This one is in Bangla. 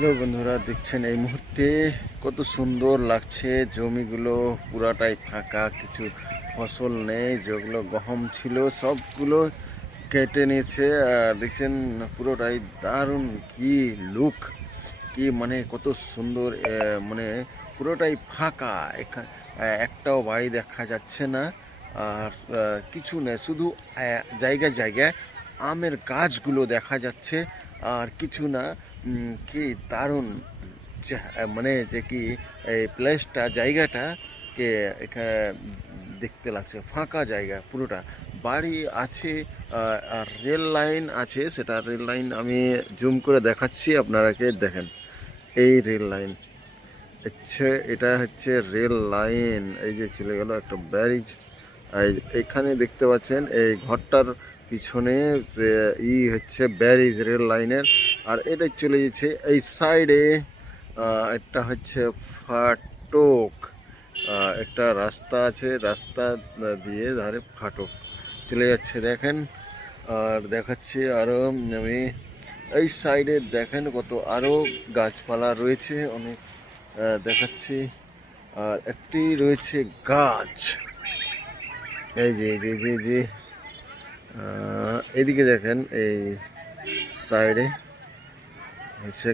হ্যালো বন্ধুরা, দেখছেন এই মুহূর্তে কত সুন্দর লাগছে জমিগুলো, পুরাটাই ফাঁকা, কিছু ফসল নেই, যেগুলো গহম ছিল, সবগুলো কেটে নিয়েছে, আর দেখছেন পুরোটাই দারুণ কি লুক কি মানে কত সুন্দর মানে পুরোটাই ফাঁকা একটাও বাড়ি দেখা যাচ্ছে না, আর কিছু নেই, শুধু জায়গায় জায়গায় আমের গাছগুলো দেখা যাচ্ছে আর কিছু না কি দারুণ মানে যে কি এই প্লেসটা জায়গাটা কে এখানে দেখতে লাগছে। ফাঁকা জায়গা পুরোটা। বাড়ি আছে আর রেল লাইন আছে, সেটা রেল লাইন আমি জুম করে দেখাচ্ছি আপনারাকে দেখেন। এই রেল লাইন হচ্ছে, এটা হচ্ছে রেল লাইন এই যে চলে গেল একটা ব্যারিজ এখানে দেখতে পাচ্ছেন, এই ঘরটার পিছনে যে ই হচ্ছে ব্যারিজ রেল লাইনের, আর এটা চলে যাচ্ছে এই সাইডে একটা হচ্ছে ফাটক একটা রাস্তা আছে, রাস্তা দিয়ে ধারে ফাটক চলে যাচ্ছে, দেখেন। আর দেখাচ্ছি আরও আমি এই সাইডে দেখেন কত আরও গাছপালা রয়েছে অনেক দেখাচ্ছি। আর একটি রয়েছে গাছ। এই যে যে যে যে। এদিকে দেখেন এই সাইডে হচ্ছে